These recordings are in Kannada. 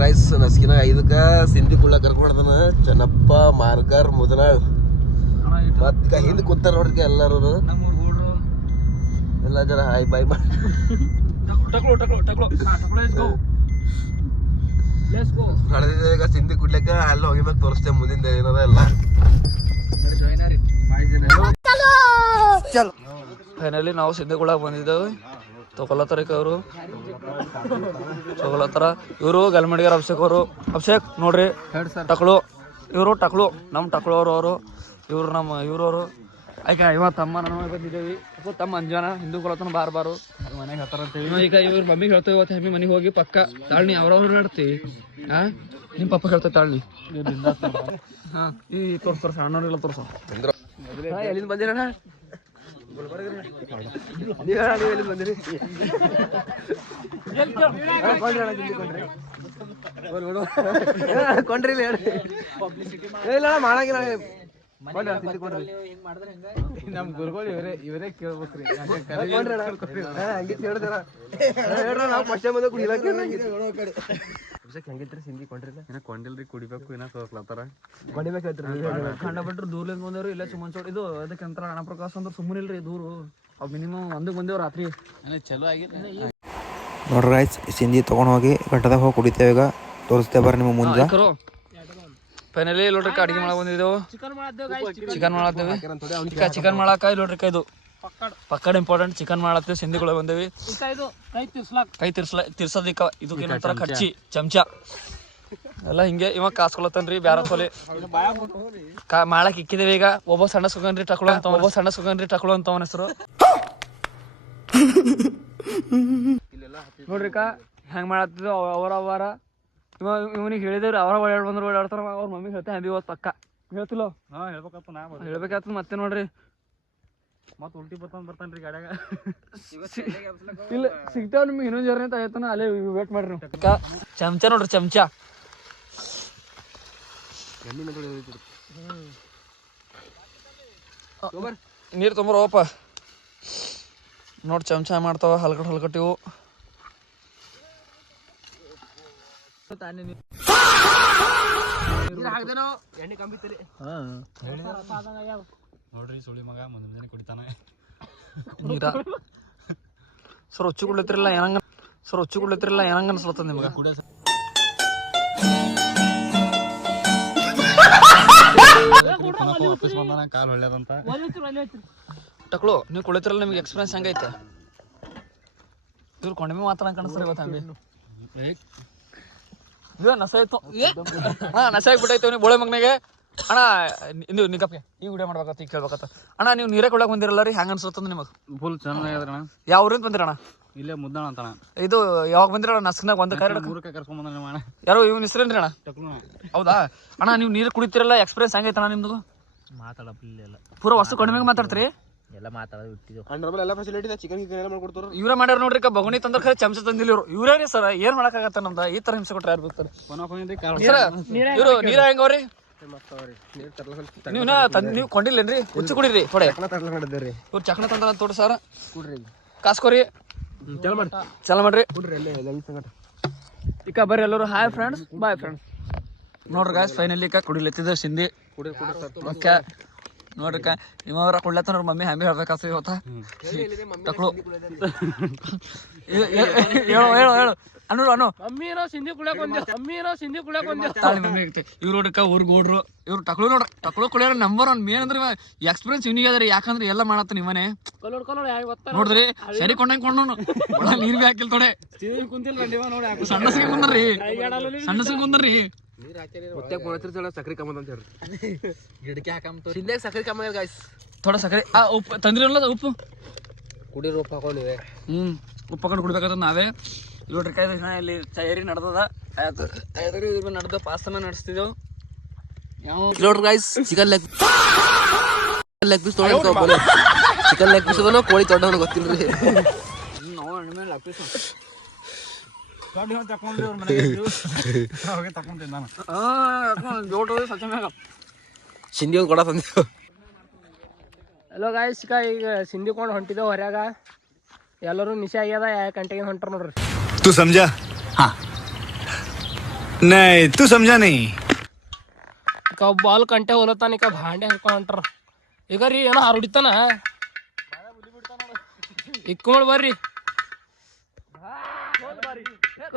ರೈಸ್ ನಸ್ಕಿನ 5ಕ್ಕೆ ಸಿಂಧಿ ಕುಳ್ಳ ಕರ್ಕೊಂಡ್ತಾನ ಚೆನ್ನಪ್ಪ ಮಾರ್ಕರ್ ಮುದನಾಳ್ ಮತ್ತೆ ಹಿಂದೆ ಕೂತಾರ ನೋಡ್ರಿ ಎಲ್ಲರೂ ಎಲ್ಲ ಜನ ಹಾಯ್ ಬಾಯ್ ಮಾಡಿ ನಡೆದಿದ್ದೇವೆ ಈಗ ಸಿಂಧಿ ಕುಡ್ಲಿಕ್ಕೆ ಅಲ್ಲಿ ಹೋಗಿ ಮ್ಯಾಗ ತೋರಿಸ್ತೇವೆ ಮುಂದಿನ ಏನದ ಎಲ್ಲ ಫೈನಲಿ ನಾವು ಸಿಂಧಿ ಕುಳ್ಳಾಗ ಬಂದಿದ್ದೇವೆ ತಗೊಳತ್ತಾರ ಅವರು ತಗೊಳತ್ತಾರ ಇವರು ಗಲ್ಮಡಿಗಾರ ಅಭಿಷೇಕ್ ನೋಡ್ರಿ ಟಕ್ಳು ಇವರು ಟಕ್ಳು ನಮ್ಮ ಟಕ್ಳವ್ರು ಅವರು ಇವ್ರು ನಮ್ಮ ಇವ್ರವರು ಆಯ್ಕೆ ಇವ ತಮ್ಮ ನನ್ನ ಬಂದಿದ್ದೇವೆ ತಮ್ಮ ಅಂಜಾನ ಹಿಂದೂ ಕೊಳತನ ಬಾರು ಮನೆಗೆ ಹೇಳ್ತಾರಂತೇವಿ ಈಗ ಇವ್ರ ಮಮ್ಮಿಗೆ ಹೇಳ್ತೇವೆ ಇವತ್ತು ಹೆಮ್ಮಿ ಮನೆಗೆ ಹೋಗಿ ಪಕ್ಕ ತಾಳ್ನಿ ಅವ್ರವ್ರು ಹೇಳ್ತೀವಿ ನಿಮ್ಮ ಪಪ್ಪ ಹೇಳ್ತೇವೆ ತಾಳ್ನಿ ಹಾಂ ಈ ತೋರ್ಸ್ತಾರ ಅಣ್ಣವ್ರೆಲ್ಲ ತೋರ್ಸ ಎಲ್ಲಿಂದ ಬಂದಿರಣ್ಣ ನೀವೆಲ್ಲಿ ಬಂದಿರಿ ಕೊಂಡ್ರಿ ಇಲ್ಲ ಮಾಡಂಗಿಲ್ಲ ನಮ್ ಗುರುಗಳು ಇವರೇ ಕೇಳ್ಬೇಕ್ರಿ ಹೆಂಗಿತ್ರಿ ಸಿಂಧಿ ಕೊಂಡಿಲ್ಲ ಇನ್ನ ಕೊಂಡಿಲ್ರಿ ಕುಡಿಬೇಕು ಇನ್ನ ತೋರ್ಸ್ಲತ್ತಾರ ಕಂಡ ಬಿಟ್ರು ದೂರ್ಲಿಂದ ಬಂದೇವ್ರಿ ಇಲ್ಲ ಸುಮ್ಮನ್ ಚೋಟ್ ಇದು ಅದಕ್ಕೆ ಅಂತ ಹಣ ಪ್ರಕಾಶ ಅಂದ್ರೆ ಸುಮ್ಮನೆ ಇಲ್ರಿ ದೂರು ಅವ್ ಮಿನಿಮಮ್ 1ಕ್ಕೆ ಬಂದೇವ್ ರಾತ್ರಿ ಚಲೋ ಆಗಿಲ್ಲ ನೋಡ್ರಿ ರೈಸ್ ಸಿಂಧಿ ತಗೊಂಡ್ ಹೋಗಿ ಗಂಟದಾಗ ಹೋಗಿ ಕುಡಿತೇವೆ ಈಗ ತೋರಿಸ್ತೇವೆ ಬರ್ರಿ ನಿಮ್ಮ ಮುಂದೆ ಫೈನಲಿ ಲೋಟ್ರಿಕ ಅಡಿಗೆ ಮಾಡಕ್ ಬಂದಿದ್ದೆವು ಚಿಕನ್ ಮಾಡತ್ತೇವಿ ಚಿಕನ್ ಮಾಡಾಕ ಲೋಟ್ರಿಕ ಇದು ಪಕ್ಕಡ ಇಂಪಾರ್ಟೆಂಟ್ ಚಿಕನ್ ಮಾಡತ್ತೇವೆ ಸಿಂಧಿಗಳು ಬಂದೇವಿ ಕೈ ತಿರ್ಸೋದಿಕ್ಕ ಇದಕ್ಕೆ ಏನಂತಾರ ಖರ್ಚಿ ಚಮಚ ಎಲ್ಲ ಹಿಂಗೆ ಇವಾಗ ಕಾಸ್ಕೊಳತ್ತನ್ರಿ ಬ್ಯಾರ ತೊಲೆ ಮಾಡಕ್ ಇಕ್ಕಿದೇವಿ ಈಗ ಒಬ್ಬ ಸಣ್ಣ ಸುಗನ್ರಿ ಟಕ್ಳು ಅಂತ ಅವನ ಹೆಸರು ನೋಡ್ರಿಕ ಹೆಂಗ್ ಮಾಡತ್ತಿದ್ದು ಅವರ ಇವನಿಗೆ ಹೇಳಿದೇವ್ರಿ ಅವರ ಓಡಾಡ್ತಾರ ಅವ್ರ ಮಮ್ಮಿಗೆ ಹೇಳ್ತಾ ಹಂಬಿ ಹೋದ್ ಪಕ್ಕ ಹೇಳ್ತಿಲ್ಲ ಹೇಳ್ಬೇಕಾಗ್ತದ ಮತ್ತೆ ನೋಡ್ರಿ ಮತ್ತೆ ಉಲ್ಟಿ ಬರ್ತಾನ್ರಿ ಗಾಡ್ಯಾಗ ಇಲ್ಲ ಸಿಗ್ತಾವ ನಿಮ್ಗೆ ಇನ್ನೊಂದು ಜರ್ನಿ ಆಯ್ತಾನ ಅಲ್ಲೇ ವೇಟ್ ಮಾಡ್ರಿ ನೀವು ಚಮಚ ನೋಡ್ರಿ ಚಮಚ ನೀರು ತೊಂಬರ ಹೋಪ ನೋಡಿ ಚಮಚ ಮಾಡ್ತಾವ ಹಲ್ಕಟ್ಟಿವು ನೋಡ್ರಿ ಸುಳಿ ಮಗ ಮುಂದಿನ ಕುಡಿತಾನ ನೀರ ಸರ್ ಹುಚ್ಚು ಕುಡ್ಲತ್ತಿರಲ್ಲ ಏನಂಗ ಅನ್ಸ್ಲತ್ತದ ನಿಮ್ಗೆ ಕಾಲ್ ಒಳ್ಳೇದಂತ ಟಕ್ಳು ನೀವು ಕುಳಿತಿರಲ್ಲ ನಿಮ್ಗೆ ಎಕ್ಸ್ಪೀರಿಯನ್ಸ್ ಹೆಂಗೈತೆ ಇವ್ರು ಕೊಂಡಮಿ ಮಾತ್ರ ಕಾಣಿಸ್ತಾರೆ ಇವತ್ತು ಹಂಗೆ ಇದು ನಸ ಆಯ್ತು ನಸ ಆಗ್ಬಿಟ್ಟೈತೆ ನೀವು ಬೋಳೆ ಮಗನಿಗೆ ಅಣ್ಣ ಇದು ನಿಗಪ್ಗೆ ಈ ವಿಡಿಯೋ ಮಾಡ್ಬೇಕತ್ತ ಈಗ ಕೇಳ್ಬೇಕತ್ತ ಅಣ್ಣ ನೀವು ನೀರೇ ಕೊಡಕ್ ಬಂದಿರಲ್ಲ ರೀ ಹೆಂಗ ಅನ್ಸುತ್ತಂದ ನಿಮಗೆ ಫುಲ್ ಚೆನ್ನಾಗಿದ್ರಣ ಯಾವ ಊರಿಂದ ಬಂದಿರಣ್ಣ ಇಲ್ಲೇ ಮುದ್ದಣ ಅಂತಣ ಇದು ಯಾವಾಗ ಬಂದಿರಣ್ಣ ನಸ್ಕನಾಗ ಒಂದು ಕರೆ ಕರ್ಕೊಂಡ್ ಬಂದ ಯಾರು ಇವ್ನ ಹೆಸರೇನ್ರಿ ಅಣ್ಣ ಹೌದಾ ಅಣ್ಣ ನೀವು ನೀರು ಕುಡಿತಿರಲ್ಲ ಎಕ್ಸ್ಪೀರಿಯನ್ಸ್ ಹೆಂಗೈತಣ್ಣ ನಿಮ್ದು ಮಾತಾಡಲ್ಲ ಪೂರ ವಸ್ತು ಕಡಿಮೆ ಮಾತಾಡ್ತೀರಿ ಎಲ್ಲ ಮಾತಾಡೋದು ಬಿಟ್ಟಿದ್ದು ಎಲ್ಲ ಫೆಸಿಲಿಟಿ ಚಿಕನ್ ಎಲ್ಲ ಮಾಡ್ಕೊಡ್ತಾರ ಇವರೇ ಮಾಡ್ಯಾರ ನೋಡ್ರಿ ಬಗುಣಿ ತಂದ್ರ ಖರೆ ಚಮಚ ತಂದಿಲ್ಲ ಇವ್ರು ಇವರೇ ಸರ್ ಏನ್ ಮಾಡಕ್ಕಾಗತ್ತ ನಮ್ದ ಈ ತರ ಹಿಂಸೆ ಕೊಟ್ರೆ ಯಾರು ಬರ್ತಾರೆ ಇವರು ನೀರ ಹೆಂಗವ್ರಿ ನೀವು ಕೊಂಡಿಲ್ಲೇನ್ರಿ ಹುಚ್ಚು ಕುಡಿರಿ ಥೋಡೆ ಇವ್ರು ಚಕ್ನ ತಂದ್ರ ತೋಡ ಸರ್ ಕಾಸ್ಕೋರಿ ಚಲ ಮಾಡ್ರಿ ಈಗ ಬರ್ರಿ ಎಲ್ಲರೂ ಹಾಯ್ ಫ್ರೆಂಡ್ಸ್ ಬಾಯ್ ಫ್ರೆಂಡ್ಸ್ ನೋಡ್ರಿ ಗಾಯ್ಸ್ ಫೈನಲಿ ಕುಡಿಲತ್ತಿದ್ದ ಸಿಂಧಿ ನೋಡ್ರಿ ಇವ್ರ ಕುಡ್ಲತ್ತ ನೋಡ್ರಿ ಮಮ್ಮಿ ಹಂಬಿ ಹೇಳ್ಬೇಕಾಗ್ತದೆ ಇವತ್ತ ಟಕ್ಳು ಹೇಳು ಅನು ಇವ್ರು ನೋಡ್ರಿಕ ಊರ್ಗ್ ಓಡ್ರು ಇವ್ರು ಟಕ್ಳು ನೋಡ್ರಿ ಟಕ್ಳು ಕುಡಿಯೋರ ನಂಬರ್ 1 ಮೇನ್ ಅಂದ್ರೆ ಎಕ್ಸ್ಪೀರಿಯನ್ಸ್ ಇವ್ನಿಗೆ ಅದ್ರಿ ಯಾಕಂದ್ರೆ ಎಲ್ಲ ಮಾಡತ್ತ ನಿಮ್ಮನೆ ನೋಡ್ರಿ ಸರಿ ಕೊಂಡಂಗ್ ನೀರ್ ಬಿ ಹಾಕಿಲ್ ತೊಡೆ ಸಣ್ಣಸಿಗೆ ಕುಂದ್ರಿ ಸಕ್ರಿ ಕಮ್ಮ ಅಂತ ಹೇಳ್ರಿ ಸಕ್ರಿ ಕಮ್ಮ ಗಾಯ್ಸ್ ಥೋಡ ಸಕ್ರಿ ಉಪ್ಪು ತಂದ್ರಿಲ್ಲ ಉಪ್ಪು ಕುಡಿರೋ ಉಪ್ಪು ಹಾಕೊಂಡಿವೆ ಉಪ್ಪು ಹಾಕೊಂಡು ಕುಡ್ಬೇಕಾದ ನಾವೇ ನೋಡ್ರಿ ಇಲ್ಲಿ ತಯಾರಿ ನಡೆದದ ನಡೆದ ಪಾಸ್ತನ ನಡೆಸ್ತಿದ್ದೆವು ನೋಡ್ರಿ ಗಾಯ್ಸ್ ಚಿಕನ್ ಲೆಗ್ ಪೀಸ್ ತೊಗೊಂಡು ಚಿಕನ್ ಲೆಗ್ ಪೀಸ್ ಅದನ್ನ ಕೋಳಿ ತೊಗೊಂಡು ಗೊತ್ತಿಲ್ರಿ ಸಿಂಧಿ ಒಂದು ಕೊಡ ತಂದೇವು ಹಲೋ ಗಾಯ್ಸ್ ಈಗ ಸಿಂಧಿ ಕೊಂಡು ಹೊಂಟಿದ್ದೇವೆ ಹೊರ್ಯಾಗ ಎಲ್ಲರೂ ನಿಶೆ ಆಗ್ಯದ 2 ಗಂಟೆಗೆ ಹೊಂಟ್ರ ನೋಡ್ರಿ तू समझा हाँ नहीं तू समझा नहीं का ಬಾಲ್ ಕಂಟೆ ಹೋಲತ್ತಾನ ಈಗ ಭಾಂಡೆ ಹಿಡ್ಕೊಂಡು ಹೊಂಟ್ರ ಈಗ ರೀ ಏನೋ ಹಾರು ಹೊಡಿತಾನ ಇಕ್ಕೊಂಡ್ ಬರ್ರಿ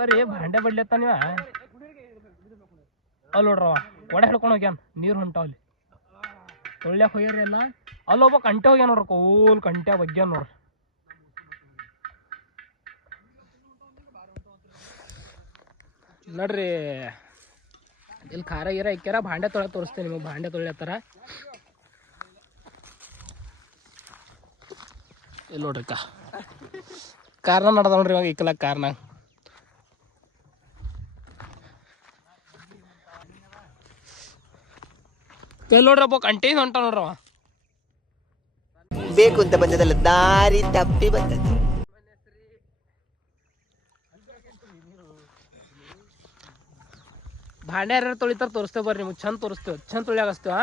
ರೀ ಭಾಂಡೆ ಬಡ್ಲತ್ತಾನ ಇವ ಅಲ್ಲಿ ನೋಡ್ರವ ಒಡೆ ಹಿಡ್ಕೊಂಡು ಹೋಗ್ಯಾನ ನೀರು ಹೊಂಟಾವ ಅಲ್ಲಿ ತೊಳ್ಯಾಕ ಹೋಗ್ಯಾರಿ ಎಲ್ಲ ಅಲ್ಲೊಬ್ಬ ಕಂಟೆ ಹೋಗ್ಯಾನ ನೋಡ್ರಿ ಕೋಲ್ ಕಂಟೆ ಬಗ್ಗ್ಯಾನ ನೋಡ್ರಿ ನೋಡ್ರಿ ಇಲ್ಲಿ ಖಾರ ಗೀರ ಇಕ್ಕ್ಯಾರ ಭಾಂಡೆ ತೊಳೆ ತೋರಿಸ್ತೇನೆ ನಿಮಗೆ ಭಾಂಡೆ ತೊಳಿಯತ್ತಾರ ಇಲ್ಲಿ ನೋಡ್ರಿ ಕಾರ್ನ ನಡ್ದ ನೋಡ್ರಿ ಇವಾಗ ಇಕ್ಕಲ ಕಾರ್ನ ಇಲ್ಲಿ ನೋಡ್ರಪ್ಪ ಕಂಟೇನ್ ಹೊಂಟ ನೋಡ್ರವ ಬೇಕು ಅಂತ ಬಂದದಲ್ಲ ದಾರಿ ತಪ್ಪಿ ಬಂದದ್ದು ಭಾಂಡೆ ಯಾರು ತೊಳಿತಾರ ತೋರಿಸ್ತೇವೆ ಬರ್ರಿ ನಿಮ್ಗೆ ಚಂದ ತೋರಿಸ್ತೇವೆ ಚಂದ ತೊಳಿಯಾಗಸ್ತೇವ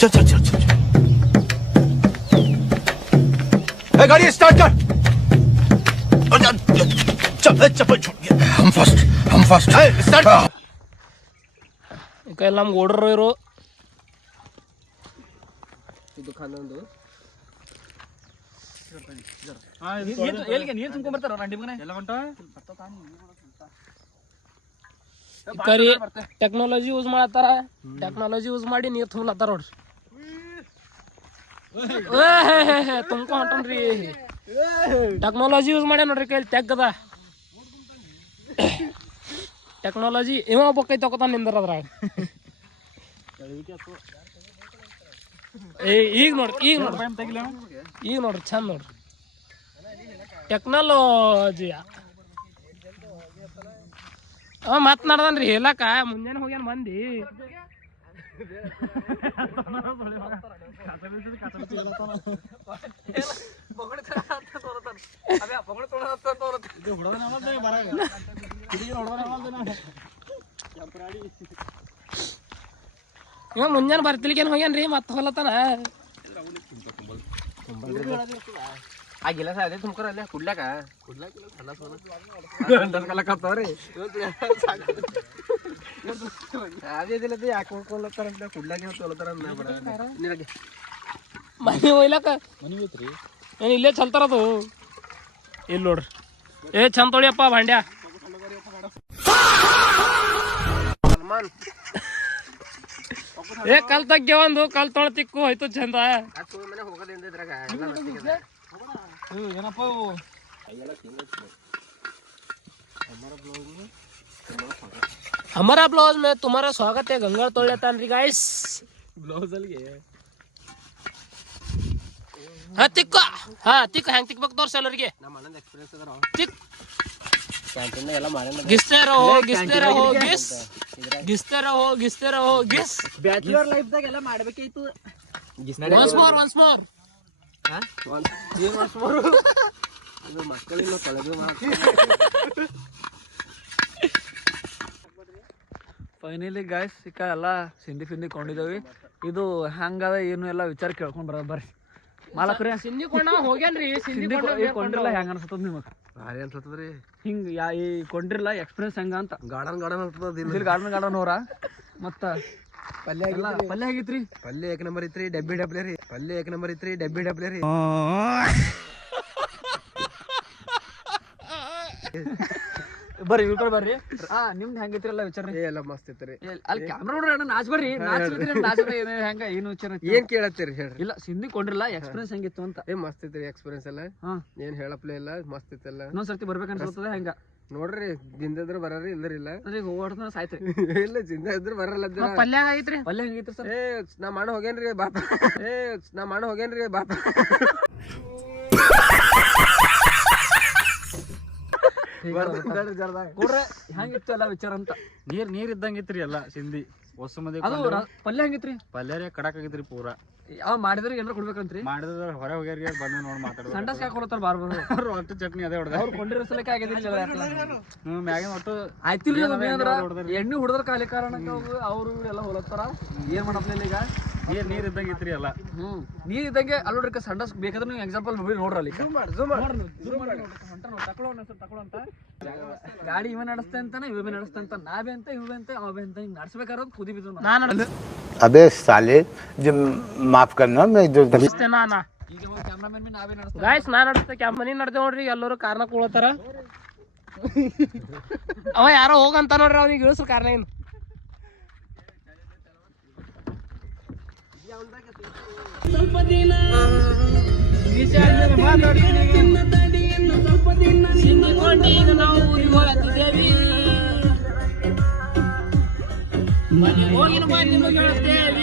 चल चल चल चल गाड़ी स्टार्ट कर चप्पल छूट गया हम फर्स्ट स्टार्ट ಈಗ ಎಲ್ಲ ನಮ್ಗೆ ಓಡ್ರು ಇರು ಇದು ಖಾನೊಂದು ನೀರು ತುಂಬ್ಕೊಂಡ್ ಬರ್ತಾರ ಎಲ್ಲ ಹೊಂಟ ಕರಿ ಟೆಕ್ನಾಲಜಿ ಯೂಸ್ ಮಾಡತ್ತಾರ ಟೆಕ್ನಾಲಜಿ ಯೂಸ್ ಮಾಡಿ ನೀರು ತುಂಬಲತ್ತಾರ ನೋಡ್ರಿ ತುಂಬ್ಕೊ ಹೊಂಟನ್ರಿ ಟೆಕ್ನಾಲಜಿ ಯೂಸ್ ಮಾಡಿ ನೋಡ್ರಿ ಕೈಲಿ ತೆಗ್ಗದ ಟೆಕ್ನಾಲಜಿ ಇವ ಒಬ್ಬ ಕೈ ತಗೋತಾನ ನಿಂದ್ರ ಅದ್ರಾಗ ಈಗ ನೋಡ್ರಿ ಈಗ ನೋಡ್ರಿ ಚಂದ ನೋಡ್ರಿ ಟೆಕ್ನಾಲಜಿ ಅವ ಮಾತನಾಡ್ದನ್ರಿ ಹೇಳಕ ಮುಂಜಾನೆ ಹೋಗ್ಯಾನ ಮಂದಿ ಇವ ಮುಂಜಾನೆ ಬರ್ತಿಲಿಕೇನು ಹೋಗ್ಯಾನ್ರಿ ಮತ್ತೆ ಹೊಲತನ ಆಗಿಲ್ಲ ಸರ್ ಅದೇ ತುಂಬ್ಕರ ಅಲ್ಲೇ ಕುಡ್ಲಾಕ ಅದೇದಿಲ್ಲ ಯಾಕೆ ಹೋಗ್ಕೊಳತ್ತಾರಂತ ಕುಡ್ಲಾಕ ತೊಳತಾರ ಮನೆ ಹೋಯ್ಲಕ ಏನು ಇಲ್ಲೇ ಚಲ್ತಾರದು ಇಲ್ಲಿ ನೋಡ್ರಿ ಏ ಚಂದ ತೊಳಿಯಪ್ಪ ಭಾಂಡ್ಯ ಏ ಕಲ್ ತಗ್ಗೆ ಒಂದು ಕಲ್ ತೊಳ ತಿಕ್ಕು ಹೋಯ್ತು ಚಂದ ಹೋಗೋದ್ರಿಂದ ಇದ್ರಾಗ ಏನಪ್ಪ हमारा ब्लाउज में तुम्हारा स्वागत है गंगा तोड़तान री गाइस ಬ್ಲೌಸ್ ಅಲ್ಲಿಗೆ हाँ तिक्क हैंग तिक बक तोर सैलरी के ನಮ್ಮ ಅಣ್ಣನ ಎಕ್ಸ್ಪೀರಿಯನ್ಸ್ ಅದಾರ तिक ಕ್ಯಾಂಟೀನ್ ಎಲ್ಲ ಮಾಡ್ಯಾನ गिसते रहो गिस ಬ್ಯಾಚುಲರ್ ಲೈಫ್ ದಾಗ ಎಲ್ಲ ಮಾಡ್ಬೇಕಾಯ್ತು once more ಇದು ಮಕ್ಕಳಿಲ್ಲ ತೊಳೆದು ಫೈನಲಿ ಗಾಯ್ಸ್ ಸಿಕ್ಕ ಎಲ್ಲ ಸಿಂಧಿ ಕೊಂಡಿದ್ದಾವೆ ಇದು ಹಂಗದ ಏನು ಎಲ್ಲ ವಿಚಾರ ಕೇಳ್ಕೊಂಡ್ ಬರೋದು ಬರ್ರಿ ಮಾಲಕ್ರೆ ಸಿಂಧಿ ಕೊಂಡ ಹೋಗ್ಯಾನ್ರಿ ಸಿಂಧಿ ಕೊಂಡಿರಲ್ಲ ಹೆಂಗ ಅನ್ಸತ್ತದ ನಿಮಗೆ ಭಾರಿ ಅನ್ಸತ್ತದ್ರಿ ಹಿಂಗ ಈ ಕೊಂಡಿರಲ್ಲ ಎಕ್ಸ್ಪೀರಿಯನ್ಸ್ ಹೆಂಗ ಅಂತ ಗಾರ್ಡನ್ ಅನ್ಸತ್ತದ ಇಲ್ಲಿ ಗಾರ್ಡನ್ ಅವರ ಮತ್ತ ಪಲ್ಯ ಆಗಿತ್ರಿ ಪಲ್ಯ ಏಕ ನಂಬರ್ ಇತ್ರಿ ಡಬ್ಬಿ ಡಬ್ಲೆ ರೀ ಬರ್ರಿ ಇಳ್ಕೊಳ್ ಬರ್ರಿ ನಿಮ್ದು ಹೆಂಗೈತ್ರಿ ಎಲ್ಲ ವಿಚಾರ ಎಲ್ಲ ಮಸ್ತ್ ಇತ್ರಿ ಅಲ್ಲಿ ಕ್ಯಾಮ್ರಾ ನೋಡ್ರಿ ಅಣ್ಣ ನಾಚ್ಬರ್ರಿ ನಾಚ್ರಿ ಹೆಂಗ ಏನು ವಿಚಾರ ಏನ್ ಕೇಳತ್ತೀರಿ ಹೇಳ್ರಿ ಇಲ್ಲ ಸಿಂಧಿ ಕೊಂಡಿರಲ್ಲ ಎಕ್ಸ್ಪೀರಿಯನ್ಸ್ ಹೆಂಗಿತ್ತು ಅಂತ ಮಸ್ತ್ ಇತ್ರಿ ಎಕ್ಸ್ಪೀರಿಯನ್ಸ್ ಎಲ್ಲ ಏನ್ ಹೇಳಪ್ಲೇ ಇಲ್ಲ ಮಸ್ತ್ ಇತ್ತಲ್ಲ ಇನ್ನೊಂದ್ಸರ್ತಿ ಬರ್ಬೇಕನ್ಸತ್ತದ ಹೆಂಗ ನೋಡ್ರಿ ಜಿಂದ ಬರ್ರಿ ಇಲ್ಲರಿಲ್ಲ ಅದೇ ಹೋಗ್ತಾನ ಸಾಯ್ತ್ರಿ ಇಲ್ಲ ಜಿಂದ ಇದ್ರ ಬರಲ್ಲ ಪಲ್ಯ ಆಗೈತ್ರಿ ಪಲ್ಯ ಹೆಂಗಿತ್ತು ಸರ್ ನಾ ಮಾಡ ಹೋಗೇನ್ರಿ ಬಾತ ಕೊಡ್ರೆ ಹೆಂಗಿತ್ತು ಎಲ್ಲ ವಿಚಾರ ಅಂತ ನೀರ್ ಇದ್ದಂಗಿತ್ರಿ ಎಲ್ಲ ಸಿಂಧಿ ಹೊಸ ಮಂದಿ ಅದು ಪಲ್ಯ ಹೆಂಗಿತ್ರಿ ಪಲ್ಯರೇ ಕಡಕ್ ಆಗಿದ್ರಿ ಪೂರಾ ಯಾವ ಮಾಡಿದ್ರೆ ಏನಾರ ಕೊಡ್ಬೇಕಂತ್ರಿ ಮಾಡಿದ್ರ ಹೊರ ಹೋಗ್ಯಾರ ಬಂದು ನೋಡ್ ಮಾತಾಡೋದು ಸಂಡಸ್ ಹಾಕೊಳತ್ತಾರ ಬಾರ್ ಒಟ್ಟು ಚಟ್ನಿ ಅದೇ ಹೊಡೆದ ಅವ್ರು ಕೊಂಡಿರೋ ಸಲಕ್ಕೆ ಆಗಿದ್ದಿಲ್ಲ ಮ್ಯಾಗಿನ ಒಟ್ಟು ಆಯ್ತಿಲ್ರಿ ಎಣ್ಣೆ ಹುಡುದ್ರ ಕಾಲಿ ಕಾರಣಕ್ಕೆ ಅವ್ರು ಎಲ್ಲ ಹೊಲತ್ತಾರ ಏನ್ ಮಾಡಪ್ಲಿಲ್ಲ ಈಗ ನೀರ್ ಇದ್ದಂಗೆ ಇತ್ರಿ ಎಲ್ಲ. ನೀರ್ ಇದ್ದಂಗೆ ಅಲ್ಲಿ ನೋಡ್ರಿ ಸಣ್ಣ ಬೇಕಾದ್ರೆ ನೀವು ಎಕ್ಸಾಂಪಲ್ ನೋಡ್ರಲ್ಲಿ ಗಾಡಿ ಇವ ನಡೆಸ್ತೆ ಅಂತಾನೆ ಇವ ಬಿ ನಡೆಸ್ತೆ ಅಂತ ನಾವೇ ಅಂತ ಇವ ಅಂತ ಅವ ಅಂತ ಹಿಂಗ್ ನಡ್ಸ್ಬೇಕಾದ್ರೆ ಕುದಿ ಬಿದ್ದು ನಾನು अबे साले जब माफ करना मैं जो ನಾನಾ ಈಗ ಕ್ಯಾಮ್ರಾಮನ್ ಬಿ ನಾವೇ ನಡೆಸ್ತಾ ಗಾಯ್ಸ್ ನಾನ್ ನಡ್ಸ್ತೆ ಮನಿ ನಡ್ದೆ ನೋಡ್ರಿ ಎಲ್ಲರೂ ಕಾರ್ನ ಕೂಳತ್ತಾರ ಅವ ಯಾರೋ ಹೋಗಂತ ನೋಡ್ರಿ ಅವ್ನಿಗೆ ಇಳಿಸ್ರ ಕಾರ್ನ ಏನು ಸ್ವಲ್ಪ ದಿನ ನಾವು ಊರಿಗೆ ಹೋಗತ್ತಿದ್ದೇವೆ ಹೋಗಿನ ಬಾ ನಿಮಗೆ ಹೇಳ್ತೇವೆ